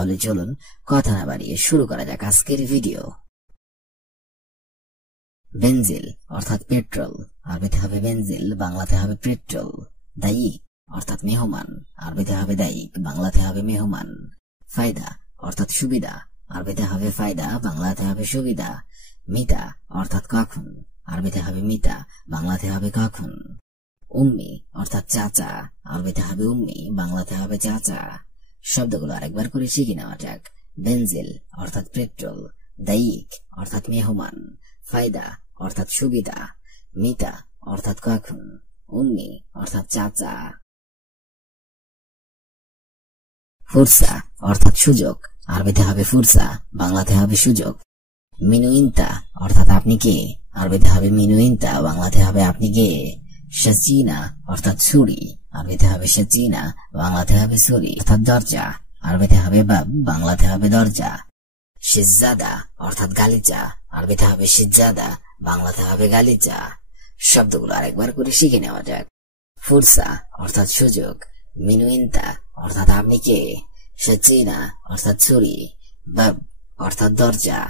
তাহলে চলুন কথা না বাড়িয়ে শুরু করা যাক আজকের ভিডিও। বেনজিল অর্থাৎ পেট্রোল, আরবিতে হবে বেনজিল, বাংলাতে হবে পেট্রোল। দায়িক অর্থাৎ মেহমান, আরবিতে হবে দায়িক, বাংলাতে হবে মেহমান। ফায়দা অর্থাৎ সুবিধা, আরবিতে হবে ফায়দা, বাংলাতে হবে সুবিধা। মিতা অর্থাৎ কখন, আরবিতে হবে মিতা, বাংলাতে হবে কখন। উম্মি অর্থাৎ চাচা, আরবিতে হবে উম্মি, বাংলাতে হবে চাচা। শব্দগুলো আরেকবার করে শিখে নেওয়া যাক। বেনজিল অর্থাৎ পেট্রোল, দায়িক অর্থাৎ মেহমান, ফায়দা অর্থাৎ সুবিধা, মিতা অর্থাৎ কখন, উম্মি অর্থাৎ চাচা। ফুরসা অর্থাৎ সুযোগ, আরবিতে হবে ফুরসা, বাংলাতে হবে সুযোগ। মিনুইন্তা অর্থাৎ আপনি কে, আরবিতে হবে মিনুইন্তা, বাংলাতে হবে আপনি কে। সাচিনা অর্থাৎ ছুরি, আরবিতে হবে সাচিনা, বাংলাতে হবে ছুরি। অর্থাৎ দরজা, আরবিতে হবে বাব, বাংলাতে হবে দরজা। শিজ্জাদা অর্থাৎ গালিচা, আরবিতে হবে শিজ্জাদা, বাংলাতে হবে গালিচা। শব্দগুলো আরেকবার করে শিখে নেওয়া যাক। ফুরসা অর্থাৎ সুযোগ, মিনুইন্তা অর্থাৎ আপনি কে, সাচিনা অর্থাৎ ছুরি, বাব অর্থাৎ দরজা,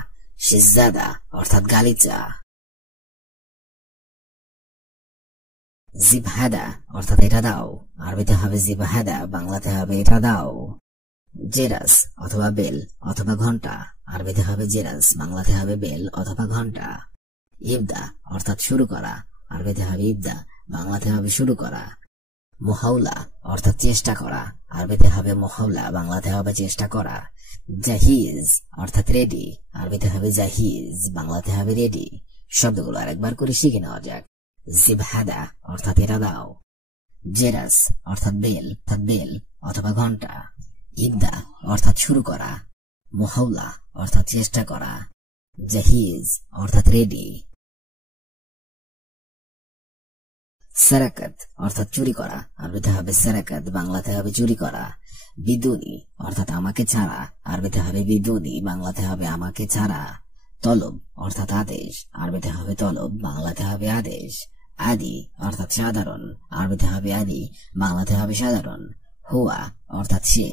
শিজ্জাদা অর্থাৎ গালিচা। জিবহাদা অর্থাৎ এটা দাও, আরবিতে হবে জিবহাদা, বাংলাতে হবে এটা দাও। জেরাস অথবা বেল অথবা ঘন্টা, আরবিতে হবে জেরাস, বাংলাতে হবে বেল অথবা ঘন্টা। ইবদা অর্থাৎ শুরু করা, আরবিতে হবে ইবদা, বাংলাতে হবে শুরু করা। মুহাওলা অর্থাৎ চেষ্টা করা, আরবিতে হবে মুহাওলা, বাংলাতে হবে চেষ্টা করা। জাহিজ অর্থাৎ রেডি, আরবিতে হবে জাহিজ, বাংলাতে হবে রেডি। শব্দগুলো আরেকবার করে শিখে নেওয়া যাক। জিবহাদা অর্থাৎ এটা দাও, জেরাস অর্থাৎ বেল অথবা ঘন্টা, ইবদা অর্থাৎ শুরু করা, মুহাওলা অর্থাৎ চেষ্টা করা, জাহিজ অর্থাৎ রেডি। সারাকাত অর্থাৎ চুরি করা, আরবিতে হবে সারাকাত, বাংলাতে হবে চুরি করা। বিদুনি অর্থাৎ আমাকে ছাড়া, আরবিতে হবে বিদুনি, বাংলাতে হবে আমাকে ছাড়া। তলব অর্থাৎ আদেশ, আরবিতে হবে তলব, বাংলাতে হবে আদেশ। আদি অর্থাৎ সাধারণ, আরবিতে হবে আদি, বাংলাতে হবে সাধারণ। হুয়া অর্থাৎ সে,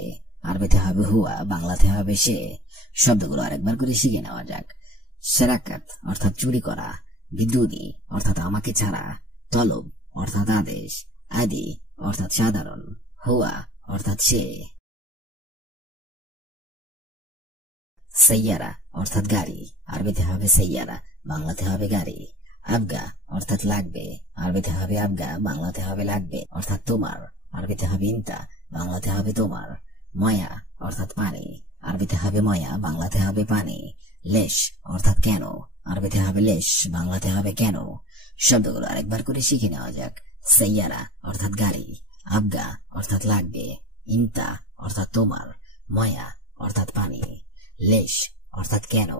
আরবিতে হবে হুয়া, বাংলাতে হবে সে। শব্দগুলো আরেকবার করে শিখে নেওয়া যাক। সারাকাত অর্থাৎ চুরি করা, বিদুনি অর্থাৎ আমাকে ছাড়া, তলব অর্থাৎ আদেশ, আদি অর্থাৎ সাধারণ, হুয়া অর্থাৎ সে। সাইয়ারা অর্থাৎ গাড়ি, আরবিতে হবে সাইয়ারা, বাংলাতে হবে গাড়ি। আবগা অর্থাৎ লাগবে, আরবিতে হবে আবগা, বাংলাতে হবে লাগবে। অর্থাৎ তোমার, আরবিতে হবে ইন্তা, বাংলাতে হবে তোমার। ময়া অর্থাৎ পানি, আরবিতে হবে ময়া, বাংলাতে হবে পানি। লেশ অর্থাৎ কেন, আরবিতে হবে লেশ, বাংলাতে হবে কেন। শব্দগুলো আরেকবার করে শিখে নেওয়া যাক। সাইয়ারা অর্থাৎ গাড়ি, আবগা অর্থাৎ লাগবে, ইন্তা অর্থাৎ তোমার, ময়া অর্থাৎ পানি, লেশ অর্থাৎ কেন।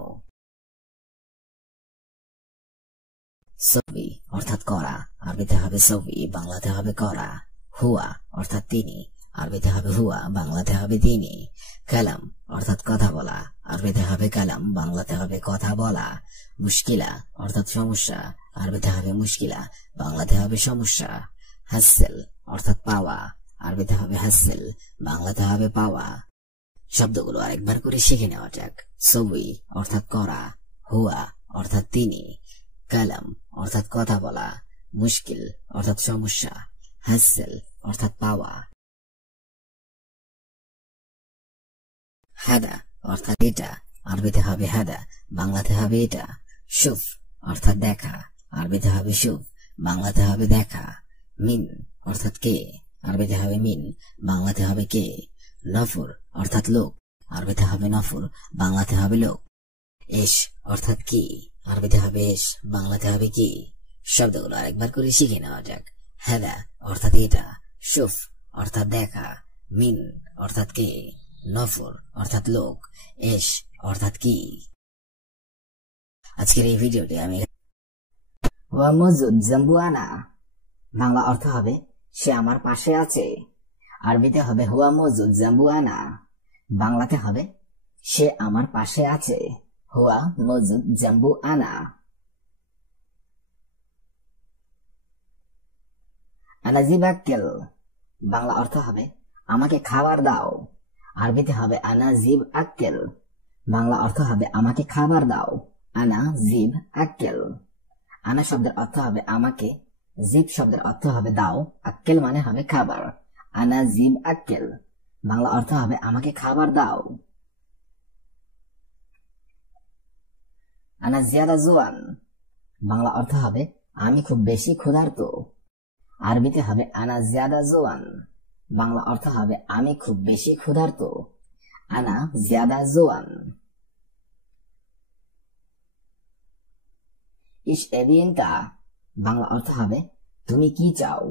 সবি অর্থাৎ করা, আরবিতে হবে সবি, বাংলাতে হবে করা। হুয়া অর্থাৎ তিনি, আরবিতে হবে হুয়া, বাংলাতে হবে তিনি। কালাম অর্থাৎ কথা বলা, আরবিতে হবে কালাম, বাংলাতে হবে কথা বলা। মুশকিলা অর্থাৎ সমস্যা, আরবিতে হবে মুশকিলা, বাংলাতে হবে সমস্যা। হাসেল অর্থাৎ পাওয়া, আরবিতে হবে হাসেল, বাংলাতে হবে পাওয়া। শব্দগুলো আরেকবার করে শিখে নেওয়া যাক। সবি অর্থাৎ করা, হুয়া অর্থাৎ তিনি, কালাম অর্থাৎ কথা বলা, মুশকিল অর্থাৎ সমস্যা, হাসেল অর্থাৎ পাওয়া। হাদা অর্থাৎ এটা, আরবিতে হবে হাদা, বাংলাতে হবে এটা। শুফ অর্থাৎ দেখা, আরবিতে হবে শুফ, বাংলাতে হবে দেখা। মিন অর্থাৎ কে, আরবিতে হবে মিন, বাংলাতে হবে কে। নফর অর্থাৎ লোক, আরবিতে হবে নফর, বাংলাতে হবে লোক। এশ অর্থাৎ কি, আরবিতে হবে এশ, বাংলাতে হবে কি। শব্দগুলো আরেকবার করে শিখে নেওয়া যাক। হাদা অর্থাৎ এটা, শুফ অর্থাৎ দেখা, মিন অর্থাৎ কে, নফর অর্থাৎ লোক, এশ অর্থাৎ কি। আজকের এই ভিডিওটি আমি ওয়া মওজুদ জাম্বু আনা, বাংলা অর্থ হবে সে আমার পাশে আছে, আরবিতে হবে হুয়া মওজুদ জাম্বু আনা, বাংলাতে হবে সে আমার পাশে আছে, হুয়া মওজুদ জাম্বু আনা। আনাজিবাক্কেল, বাংলা অর্থ হবে আমাকে খাবার দাও, আরবিতে হবে আনা জিব আক্কেল, বাংলা অর্থ হবে আমাকে খাবার দাও। আনা জিব আক্কেল। আনা শব্দের অর্থ হবে আমাকে, জিব শব্দের অর্থ হবে দাও, আক্কেল মানে হবে খাবার। আনা জিব আক্কেল, বাংলা অর্থ হবে আমাকে খাবার দাও। আনা জিয়াদা জোয়ান, বাংলা অর্থ হবে আমি খুব বেশি ক্ষুধার্ত। আরবিতে হবে আনা জিয়াদা জোয়ান, বাংলা অর্থ হবে আমি খুব বেশি ক্ষুধার্ত। আনা জিয়াদা জোয়ান। ইশ এবি ইনতা, বাংলা অর্থ হবে তুমি কি চাও।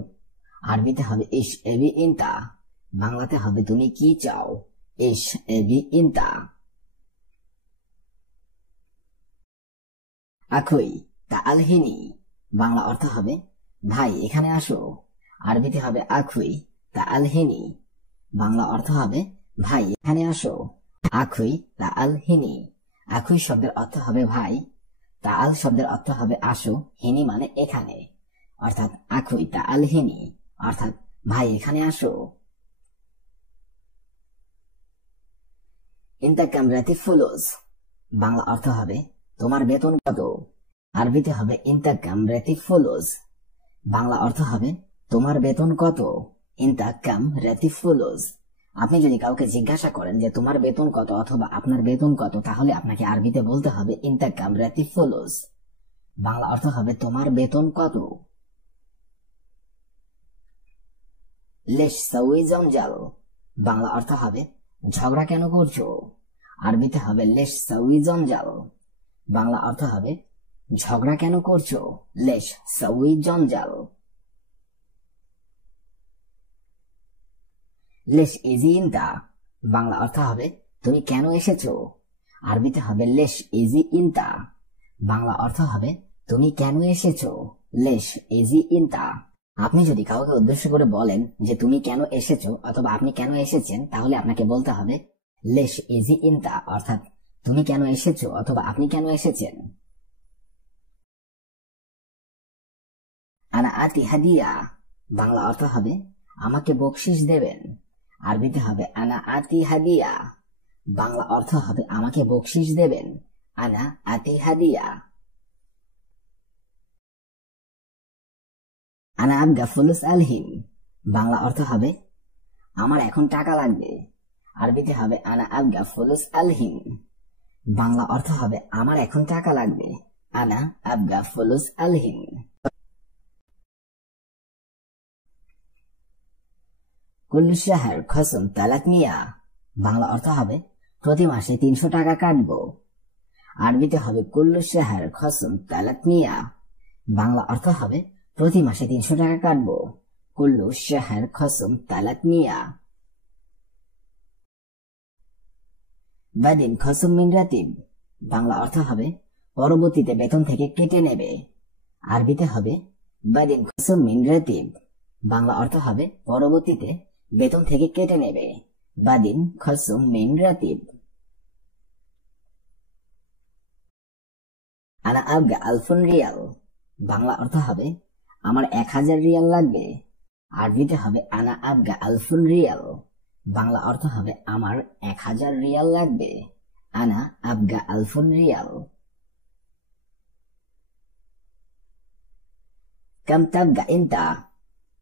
আরবিতে হবে ইশ এবি ইনতা, বাংলাতে হবে তুমি কি চাও। ইশ এবি ইনতা। আখুই তা আলহিনী, বাংলা অর্থ হবে ভাই এখানে আসো। আরবিতে হবে আখুই তা আলহিনী, বাংলা অর্থ হবে ভাই এখানে আসো। আখুই তা আলহিনী। আখুই শব্দের অর্থ হবে ভাই, তা আল শব্দের অর্থ হবে আসো, হিনী মানে এখানে, অর্থাৎ আখুই তা আলহিনী, অর্থাৎ ভাই এখানে আসো। ইনতা কাম রাতিব ফুলুস, বাংলা অর্থ হবে তোমার বেতন কত। আরবিতে হবে ইনতা কাম রাতিব ফুলুস, বাংলা অর্থ হবে তোমার বেতন কত। ইনতা কাম রাতিব ফুলুস। আপনি যদি কাউকে জিজ্ঞাসা করেন যে তোমার বেতন কত অথবা আপনার বেতন কত, তাহলে আপনাকে আরবিতে বলতে হবে ইনতা কাম রাতিব ফুলুস, বাংলা অর্থ হবে তোমার বেতন কত। লেশ সাউই জঞ্জাল, বাংলা অর্থ হবে ঝগড়া কেন করছো। আরবিতে হবে লেশ সাউই জঞ্জাল, বাংলা অর্থ হবে ঝগড়া কেন করছো। লেশ সাউই জঞ্জাল। লেশ ইজি ইনতা, বাংলা অর্থ হবে তুমি কেন এসেছো। আরবিতে হবে লেশ ইজি ইনতা, বাংলা অর্থ হবে তুমি কেন এসেছো। লেশ ইজি ইনতা। আপনি যদি কাউকে উদ্দেশ্য করে বলেন যে তুমি কেন এসেছো অথবা আপনি কেন এসেছেন, তাহলে আপনাকে বলতে হবে লেশ ইজি ইনতা, অর্থাৎ তুমি কেন এসেছো অথবা আপনি কেন এসেছেন। আনা আতি হাদিয়া, বাংলা অর্থ হবে আমাকে বকশিশ দেবেন। আরবিতে হবে আনা আতি হাদিয়া, বাংলা অর্থ হবে আমাকে বকশিশ দেবেন। আনা আতি হাদিয়া। আনা আবগা ফুলুস আলহিন, বাংলা অর্থ হবে আমার এখন টাকা লাগবে। আরবিতে হবে আনা আবগা ফুলুস আলহিন, বাংলা অর্থ হবে আমার এখন টাকা লাগবে। আনা আবগা ফুলুস আলহিন। কুল্লু শাহর খসম 300, বাংলা অর্থ হবে প্রতি মাসে 300 টাকা কাটবো। আরবিতে হবে কুল্লু শাহর খসম 300, বাংলা অর্থ হবে প্রতি মাসে 300 টাকা কাটবো। কুল্লু শাহর খসম 300। বাদিন খসম মিন রাতিব, বাংলা অর্থ হবে পরবর্তীতে বেতন থেকে কেটে নেবে। আরবিতে হবে বাদিন খসম মিন রাতিব, বাংলা অর্থ হবে পরবর্তীতে বেতন থেকে কেটে নেবে। বাদিন খসম মিন রাতিব। আনা আবগা আলফুন রিয়াল, বাংলা অর্থ হবে আমার 1000 রিয়াল লাগবে। আরবিতে হবে আনা আবগা আলফুন রিয়াল, বাংলা অর্থ হবে আমার 1000 রিয়াল লাগবে। আনা আবগা আলফুন রিয়াল। কাম তাবগা ইনতা,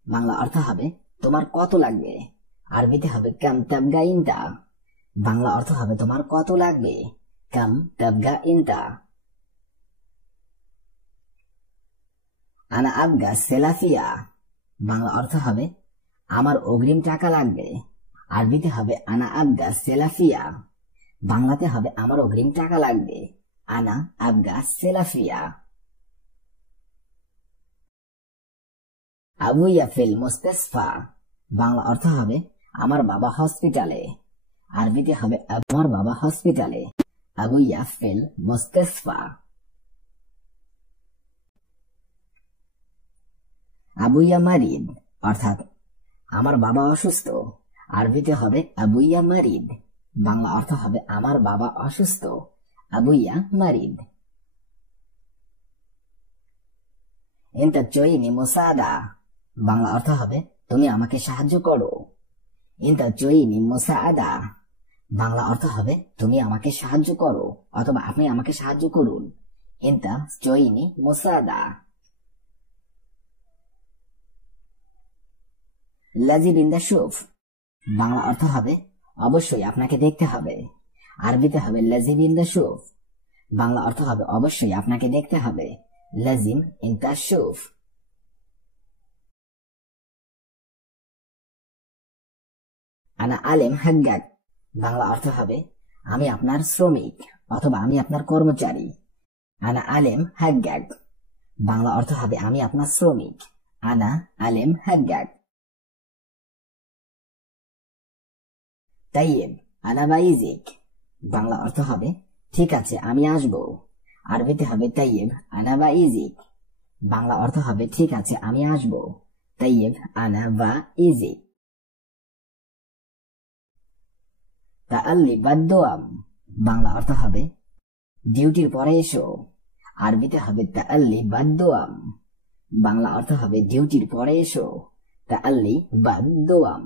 বাংলা অর্থ হবে তোমার কত লাগবে। আরবিতে হবে কাম তাবগা ইনতা, বাংলা অর্থ হবে তোমার কত লাগবে। কাম তাবগা ইনতা। আনা আবগা সেলাফিয়া, বাংলা অর্থ হবে আমার অগ্রিম টাকা লাগবে। আরবিতে হবে আনা আবগা সেলাফিয়া, বাংলাতে হবে আমার অগ্রিম টাকা লাগবে। আনা আবগা সেলাফিয়া। আবুইয়া ফিল মুস্তাশফা, বাংলা অর্থ হবে আমার বাবা হসপিটালে। আরবিতে হবে আমার বাবা হসপিটালে। আবুইয়া ফিল মুস্তাশফা। আবুইয়া মারিদ, অর্থাৎ আমার বাবা অসুস্থ। আরবিতে হবে আবুইয়া মারিদ, বাংলা অর্থ হবে আমার বাবা অসুস্থ। আবুইয়া মারিদ। ইনতা চইনি মুসাদা, বাংলা অর্থ হবে তুমি আমাকে সাহায্য করো। ইনতা চইনি মুসাদা, বাংলা অর্থ হবে তুমি আমাকে সাহায্য করো অথবা আপনি আমাকে সাহায্য করুন। ইনতা জয়িনি মুসাদা। লাজিম ইন দা শুফ, বাংলা অর্থ হবে অবশ্যই আপনাকে দেখতে হবে। আরবিতে হবে লাজিম ইন দা শুফ, বাংলা অর্থ হবে অবশ্যই আপনাকে দেখতে হবে। লাজিম ইন দা শুফ। আনা আলেম হাগ্গাক, বাংলা অর্থ হবে আমি আপনার শ্রমিক অথবা আমি আপনার কর্মচারী। আনা আলেম হাগ্গাক, বাংলা অর্থ হবে আমি আপনার শ্রমিক। আনা আলেম হাগ্গাক। তাইয়েব আনা বাইজিক, বাংলা অর্থ হবে ঠিক আছে আমি আসবো। আরবিতে হবে তাইয়েব আনা বাইজিক, বাংলা অর্থ হবে ঠিক আছে আমি আসবো। তাইয়েব আনা বাইজিক। তাআল্লি বাদ-দোয়াম, বাংলা অর্থ হবে ডিউটির পরে এসো। আরবিতে হবে তাআল্লি বাদ-দোয়াম, বাংলা অর্থ হবে ডিউটির পরে এসো। তাআল্লি বাদ-দোয়াম।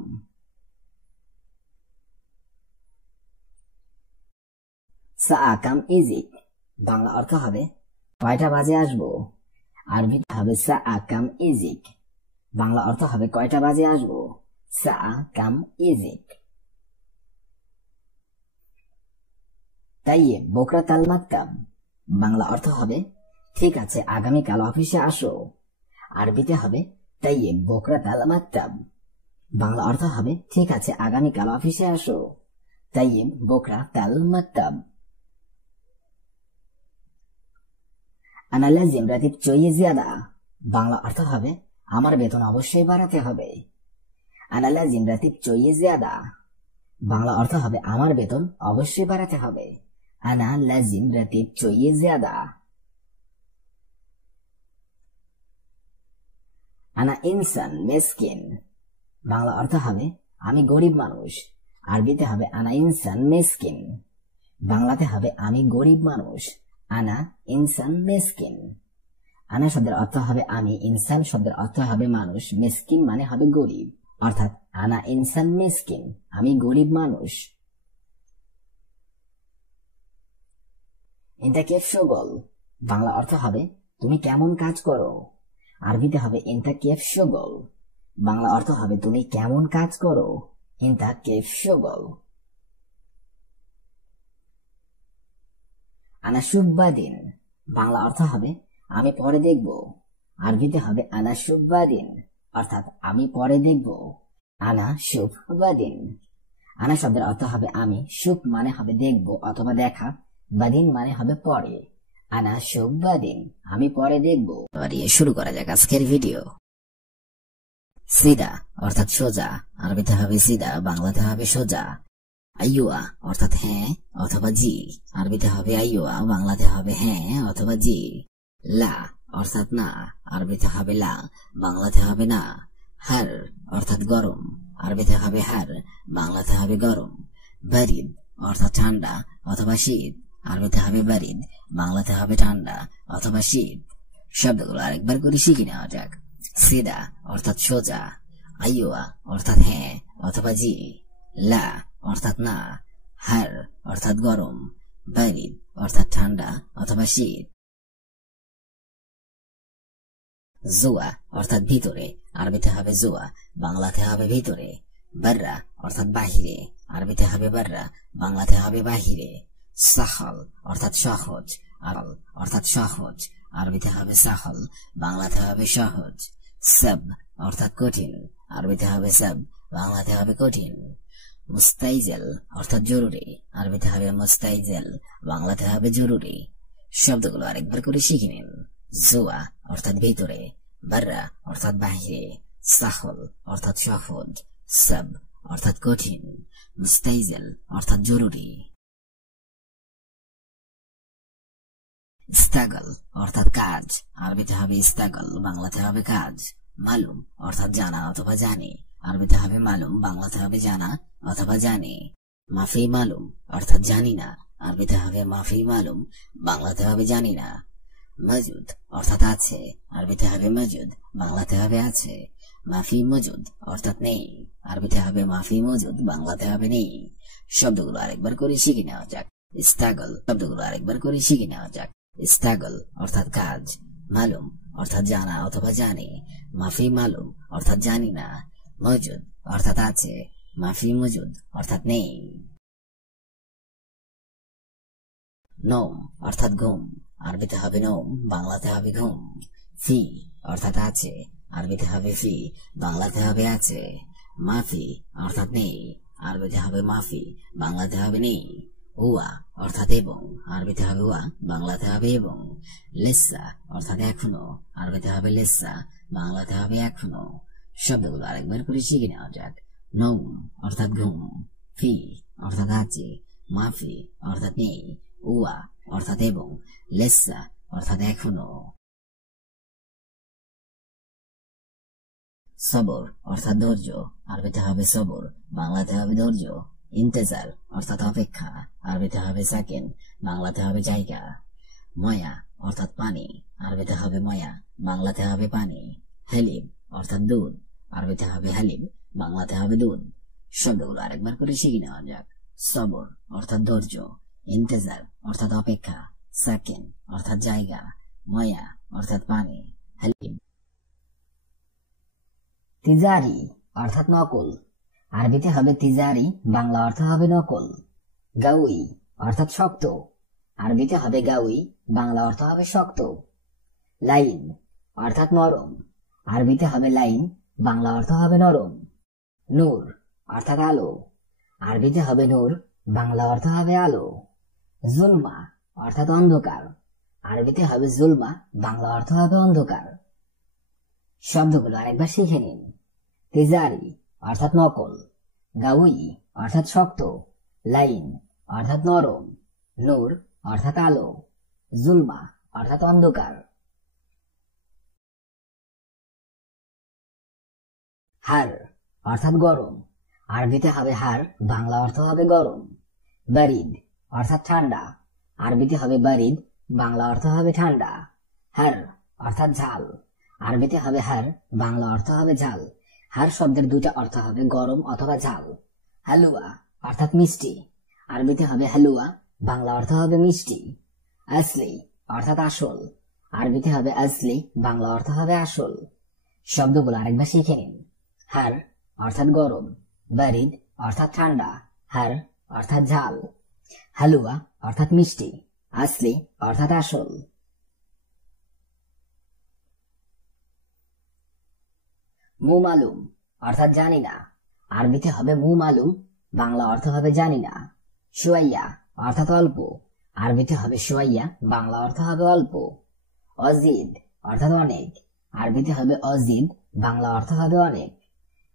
সাআ কাম ইজিক, বাংলা অর্থ হবে কয়টা বাজে আসবো। আরবিতে হবে সাআ কাম ইজিক, বাংলা অর্থ হবে কয়টা বাজে আসবো। সাআ কাম ইজিক। তাইয়েব বোকরাত আল মাকতাব, বাংলা অর্থ হবে ঠিক আছে আগামীকাল অফিসে আসো। আরবিতে হবে তাইয়েব বোকরাত আল মাকতাব, বাংলা অর্থ হবে ঠিক আছে আগামীকাল অফিসে আসো। তাইয়েব বোকরাত আল মাকতাব। আনা লাজিম রাতিব চইয়ে জিয়াদা, বাংলা অর্থ হবে আমার বেতন অবশ্যই বাড়াতে হবে। আনা লাজিম রাতিব চইয়ে জিয়াদা, বাংলা অর্থ হবে আমার বেতন অবশ্যই বাড়াতে হবে। আনা লাজিম রাতিব চইয়ে জিয়াদা। আনা ইনসান মিসকিন, বাংলা অর্থ হবে আমি গরিব মানুষ। আরবিতে হবে আনা ইনসান মিসকিন, বাংলাতে হবে আমি গরিব মানুষ। আনা ইনসান মিসকিন। আনা শব্দের অর্থ হবে আমি, ইনসান শব্দের অর্থ হবে মানুষ, মিসকিন মানে হবে গরিব, অর্থাৎ আনা ইনসান মিসকিন আমি গরিব মানুষ। ইনতা কেফ শোগল, বাংলা অর্থ হবে তুমি কেমন কাজ করো। আরবিতে হবে ইনতা কেফ শোগল, বাংলা অর্থ হবে তুমি কেমন কাজ করো। ইনতা কেফ শোগল। আনা শুভবাদিন, বাংলা অর্থ হবে আমি পরে দেখব। আরবিতে হবে আনা শুভবাদিন, অর্থাৎ আমি পরে দেখব। আনা শুভবাদিন। আনা শব্দের অর্থ হবে আমি, শুভ মানে হবে দেখব অথবা দেখা, বাদিন মানে হবে পরে। আনা শুভবাদিন আমি পরে দেখব। শুরু করা যাক আজকের ভিডিও। সিদা অর্থাৎ সোজা, আরবিতে হবে সিদা, বাংলাতে হবে সোজা। আইয়ুয়া অর্থাৎ হ্যাঁ অথবা জি, আরবিতে হবে আইয়ুয়া, বাংলাতে হবে হ্যাঁ অথবা জি। লা অর্থাৎ না, আরবিতে হবে লা, বাংলাতে হবে না। হার অর্থাৎ গরম, আরবিতে হবে হার, বাংলাতে হবে গরম। বারিদ অর্থাৎ ঠান্ডা অথবা শীত, আরবিতে হবে বারিদ, বাংলাতে হবে ঠান্ডা অথবা শীত। শব্দগুলো আরেকবার করে শিখে নেওয়া যাক। সিদা অর্থাৎ সোজা, আইয়ুয়া অর্থাৎ হ্যাঁ অথবা জি, লা অর্থাৎ না, হার অর্থাৎ গরম, বারিদ অর্থাৎ ঠান্ডা অথবা শীত। জুয়া অর্থাৎ ভিতরে, আরবিতে হবে জুয়া, বাংলাতে হবে ভিতরে। বাররা অর্থাৎ বাহিরে, আরবিতে হবে বাররা, বাংলাতে হবে বাহিরে। সাহল অর্থাৎ সহজ, অর্থাৎ সহজ, আরবিতে হবে সাহল, বাংলাতে হবে সহজ। সাব অর্থাৎ কঠিন, আরবিতে হবে সাব, বাংলাতে হবে কঠিন। মুস্তাইজেল অর্থাৎ জরুরি, আরবিতে হবে মুস্তাইজেল, বাংলাতে হবে জরুরি। শব্দগুলো আরেকবার করে শিখে নিন। জুয়া অর্থাৎ ভিতরে, বাররা অর্থাৎ বাহিরে, সাহল অর্থাৎ সহজ, সাব অর্থাৎ কঠিন, মুস্তাইজেল অর্থাৎ জরুরি। ইস্তাগল অর্থাৎ কাজ, আরবিতে হবে ইস্তাগল, বাংলাতে হবে কাজ। মালুম অর্থাৎ জানা অথবা জানি, আরবিতে হবে মালুম, বাংলাতে হবে জানা অথবা জানি। মাফি মালুম অর্থাৎ জানি না, আরবিতে হবে মাফি মালুম, বাংলাতে হবে জানি না। মজুদ অর্থাৎ আছে, আরবিতে হবে মজুদ, বাংলাতে হবে আছে। মাফি মজুদ অর্থাৎ নেই, আরবিতে হবে মাফি মজুদ, বাংলাতে হবে নেই। শব্দগুলো আরেকবার করে শিখে নেওয়া যাক। স্ট্রাগল, শব্দগুলো আরেকবার করে শিখে নেওয়া যাক। স্ট্রাগল অর্থাৎ কাজ, মালুম অর্থাৎ জানা অথবা জানি, মাফি মালুম অর্থাৎ জানি না, মজুদ অর্থাৎ আছে, মাফি মজুদ অর্থাৎ নেই। নোম অর্থাৎ ঘুম, আরবিতে হবে নোম, বাংলাতে হবে ঘুম। ফি অর্থাৎ আছে, আরবিতে হবে ফি, বাংলাতে হবে আছে। মাফি অর্থাৎ নেই, আরবিতে হবে মাফি, বাংলাতে হবে নেই। উয়া অর্থাৎ এবং, আরবিতে হবে উয়া, বাংলাতে হবে এবং। লেসা অর্থাৎ এখনো, আরবিতে হবে লেসা, বাংলাতে হবে এখনো। শব্দগুলো আরেকবার করে শিখে নেওয়া যাক। নোম অর্থাৎ ঘুম, ফি অর্থাৎ আছে, মাফি অর্থাৎ নেই, উয়া অর্থাৎ এবং, লেসা অর্থাৎ এখনো। সবর অর্থাৎ ধৈর্য, আরবিতে হবে সবর, বাংলাতে হবে ধৈর্য। ইন্তেজার অর্থাৎ অপেক্ষা, আরবিতে হবে সাকিন, বাংলাতে হবে জায়গা। ময়া অর্থাৎ পানি, আরবিতে হবে ময়া, বাংলাতে হবে পানি। হালিব অর্থাৎ দুধ, আরবিতে হবে হালিব, বাংলাতে হবে দুধ। শব্দগুলো আরেকবার করে শিখে নেওয়া যাক। সবর অর্থাৎ ধৈর্য, ইন্তেজার অর্থাৎ অপেক্ষা, সাকিন অর্থাৎ জায়গা, ময়া অর্থাৎ পানি, হালিব। তিজারি অর্থাৎ নকল, আরবিতে হবে তিজারি, বাংলা অর্থ হবে নকল। গাউই অর্থাৎ শক্ত, আরবিতে হবে গাউই, বাংলা অর্থ হবে শক্ত। লাইন অর্থাৎ নরম, আরবিতে হবে লাইন, বাংলা অর্থ হবে নরম। নূর অর্থাৎ আলো, আরবিতে হবে নূর, বাংলা অর্থ হবে আলো। জুলমা অর্থাৎ অন্ধকার, আরবিতে হবে জুলমা, বাংলা অর্থ হবে অন্ধকার। শব্দগুলো আরেকবার শিখে নিন। তিজারি অর্থাৎ নকল, গাউই অর্থাৎ শক্ত, লাইন অর্থাৎ নরম, নূর অর্থাৎ আলো, জুলমা অর্থাৎ অন্ধকার। হার অর্থাৎ গরম, আরবিতে হবে হার, বাংলা অর্থ হবে গরম। বারিদ অর্থাৎ ঠান্ডা, আরবিতে হবে বারিদ, বাংলা অর্থ হবে ঠান্ডা। হার অর্থাৎ ঝাল, আরবিতে হবে হার, বাংলা অর্থ হবে ঝাল। হার শব্দের দুইটা অর্থ হবে গরম অথবা ঝাল। হালুয়া অর্থাৎ মিষ্টি, আরবিতে হবে হালুয়া, বাংলা অর্থ হবে মিষ্টি। আসলি অর্থাৎ আসল, আরবিতে হবে আসলি, বাংলা অর্থ হবে আসল। শব্দগুলো আরেকবার শিখে নিন। হার অর্থাৎ গরম, বারিদ অর্থাৎ ঠান্ডা, হার অর্থাৎ ঝাল, হালুয়া অর্থাৎ মিষ্টি, আসলি অর্থাৎ আসল। মু মালুম অর্থাৎ জানি না, আরবিতে হবে মু মালুম, বাংলা অর্থ হবে জানি না। শুয়াইয়া অর্থাৎ অল্প, আরবিতে হবে শুয়াইয়া, বাংলা অর্থ হবে অল্প। অজিদ অর্থাৎ অনেক, আরবিতে হবে অজিদ, বাংলা অর্থ হবে অনেক।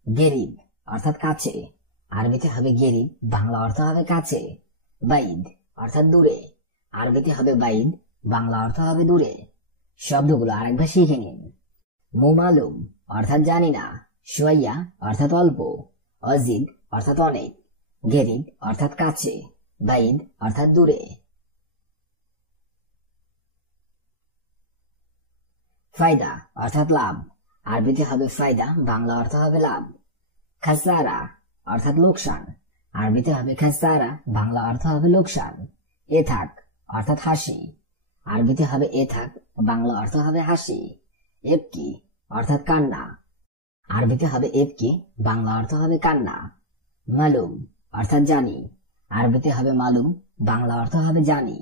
গেরিব অর্থাৎ কাছে, আরবিতে হবে গেরিব, বাংলা অর্থ হবে কাছে। বাইদ অর্থাৎ দূরে, আরবিতে হবে বাইদ, বাংলা অর্থ হবে দূরে। শব্দগুলো আরেকবার শিখে নিন। মু মালুম অর্থাৎ জানি না, শুয়াইয়া অর্থাৎ অল্প, অজিদ অর্থাৎ অনেক, গেরিব অর্থাৎ কাছে, বাইদ অর্থাৎ দূরে। ফায়দা অর্থাৎ লাভ, আরবিতে হবে ফায়দা, বাংলা অর্থ হবে লাভ। খাসারা অর্থাৎ লোকসান, আরবিতে হবে খাসারা, বাংলা অর্থ হবে লোকসান। এথাক অর্থাৎ হাসি, আরবিতে হবে এথাক, বাংলা অর্থ হবে হাসি। এবকি অর্থাৎ কান্না, আরবিতে হবে এবকি, বাংলা অর্থ হবে কান্না। মালুম অর্থাৎ জানি, আরবিতে হবে মালুম, বাংলা অর্থ হবে জানি।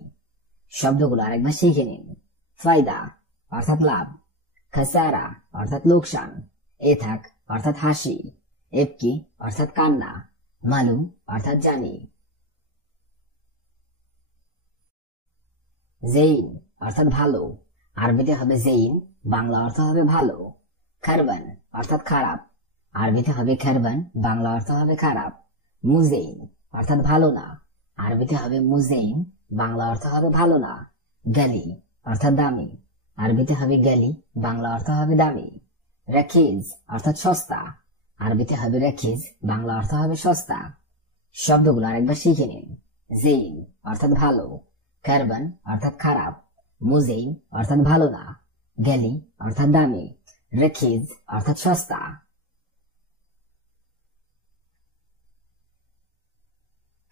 শব্দগুলো আরেকবার শিখে নিন। ফায়দা অর্থাৎ লাভ, খাসারা অর্থাৎ লোকসান, এথাক অর্থাৎ হাসি, এবকি অর্থাৎ কান্না, মালুম অর্থাৎ জানি। জেইন অর্থাৎ ভালো, আরবিতে হবে জেইন, বাংলা অর্থ হবে ভালো। খারবান অর্থাৎ খারাপ, আরবিতে হবে খারবান, বাংলা অর্থ হবে খারাপ। মুজেইন অর্থাৎ ভালো না, আরবিতে হবে মুজেইন, বাংলা অর্থ হবে ভালো না। গালি অর্থাৎ দামি, আরবিতে হবে গালি, বাংলা অর্থ হবে দামি। রাখিজ অর্থাৎ সস্তা, আরবিতে হবে রাখিজ, বাংলা অর্থ হবে সস্তা। শব্দগুলো আরেকবার শিখে নিন। জেইন অর্থাৎ ভালো, খারবান অর্থাৎ খারাপ, মুজেইন অর্থাৎ ভালো না, গালি অর্থাৎ দামি, রাখিজ অর্থাৎ সস্তা।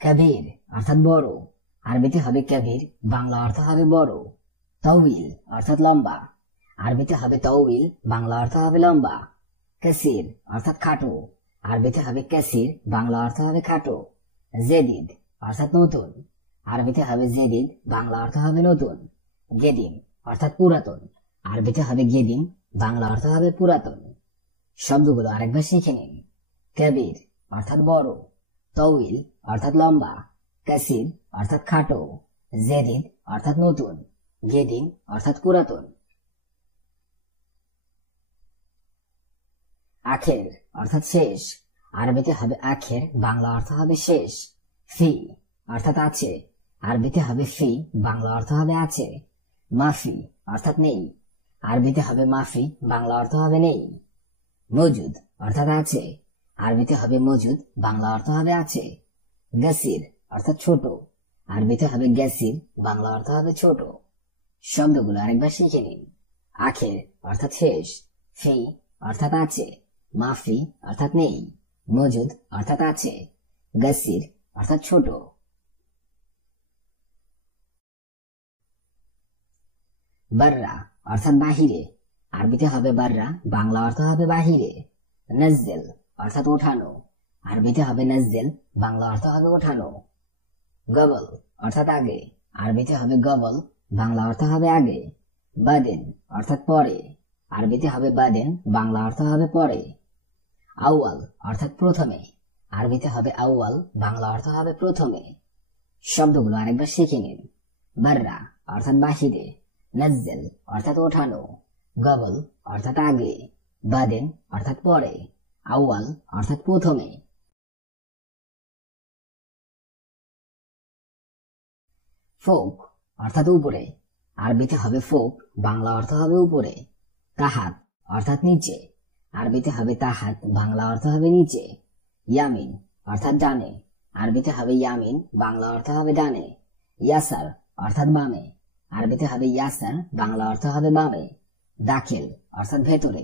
কাবির অর্থাৎ বড়, আরবিতে হবে কাবির, বাংলা অর্থ হবে বড়। তৌইল অর্থাৎ লম্বা, আরবিতে হবে তৌইল, বাংলা অর্থ হবে লম্বা। কাসির অর্থাৎ খাটো, আরবিতে হবে কাসির, বাংলা অর্থ হবে খাটো। জেদিদ অর্থাৎ নতুন, আরবিতে হবে জেদিদ, বাংলা অর্থ হবে নতুন। গেদিম অর্থাৎ পুরাতন, আরবিতে হবে গেদিম, বাংলা অর্থ হবে পুরাতন। শব্দগুলো আরেকবার শিখে নিন। কাবির অর্থাৎ বড়, তৌইল অর্থাৎ লম্বা, কাসির অর্থাৎ খাটো, জেদিদ অর্থাৎ নতুন, গেদিম অর্থাৎ পুরাতন। আখের অর্থাৎ শেষ, আরবিতে হবে আখের, বাংলা অর্থ হবে শেষ। ফি অর্থাৎ আছে, আরবিতে হবে ফি, বাংলা অর্থ হবে আছে। মাফি অর্থাৎ নেই, আরবিতে হবে মাফি, বাংলা অর্থ হবে নেই। মজুদ অর্থাৎ আছে, আরবিতে হবে মজুদ, বাংলা অর্থ হবে আছে। গাসির অর্থাৎ ছোট, আরবিতে হবে গ্যাসির, বাংলা অর্থ হবে ছোট। শব্দগুলো আরেকবার শিখে নিন। আখের অর্থাৎ শেষ, ফি অর্থাৎ আছে, মাফি অর্থাৎ নেই, মজুদ অর্থাৎ আছে, গাসির অর্থাৎ ছোট। বাররা অর্থাৎ বাহিরে, আরবিতে হবে বাররা, বাংলা অর্থ হবে বাহিরে। নাজ্জেল অর্থাৎ ওঠানো, আরবিতে হবে নাজ্জেল, বাংলা অর্থ হবে ওঠানো। গবল অর্থাৎ আগে, আরবিতে হবে গবল, বাংলা অর্থ হবে আগে। বাদেন অর্থাৎ পরে, আরবিতে হবে বাদেন, বাংলা অর্থ হবে পরে। আউয়াল অর্থাৎ প্রথমে, আরবিতে হবে আউয়াল, বাংলা অর্থ হবে প্রথমে। শব্দগুলো আরেকবার শিখে নিন। বাররা অর্থাৎ বাহিরে, নাজ্জেল অর্থাৎ ওঠানো, গবল অর্থাৎ আগে, বাদেন অর্থাৎ পরে, আউয়াল অর্থাৎ প্রথমে। ফোক অর্থাৎ উপরে, আরবিতে হবে ফোক, বাংলা অর্থ হবে উপরে। তাহাত অর্থাৎ নিচে, আরবিতে হবে তাহাত, বাংলা অর্থ হবে নিচে। ইয়ামিন অর্থাৎ ডানে, আরবিতে হবে ইয়ামিন, বাংলা অর্থ হবে ডানে। ইয়াসার অর্থাৎ বামে, আরবিতে হবে ইয়াসার, বাংলা অর্থ হবে বামে। দাখিল অর্থাৎ ভেতরে,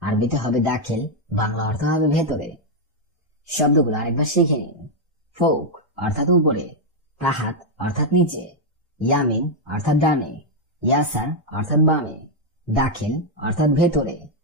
আরবিতে হবে দাখিল, বাংলা অর্থ হবে ভেতরে। শব্দগুলো আরেকবার শিখে নিন। ফোক অর্থাৎ উপরে, তাহাত অর্থাৎ নিচে, ইয়ামিন অর্থাৎ ডানে, ইয়াসার অর্থাৎ বামে, দাখিল অর্থাৎ ভেতরে।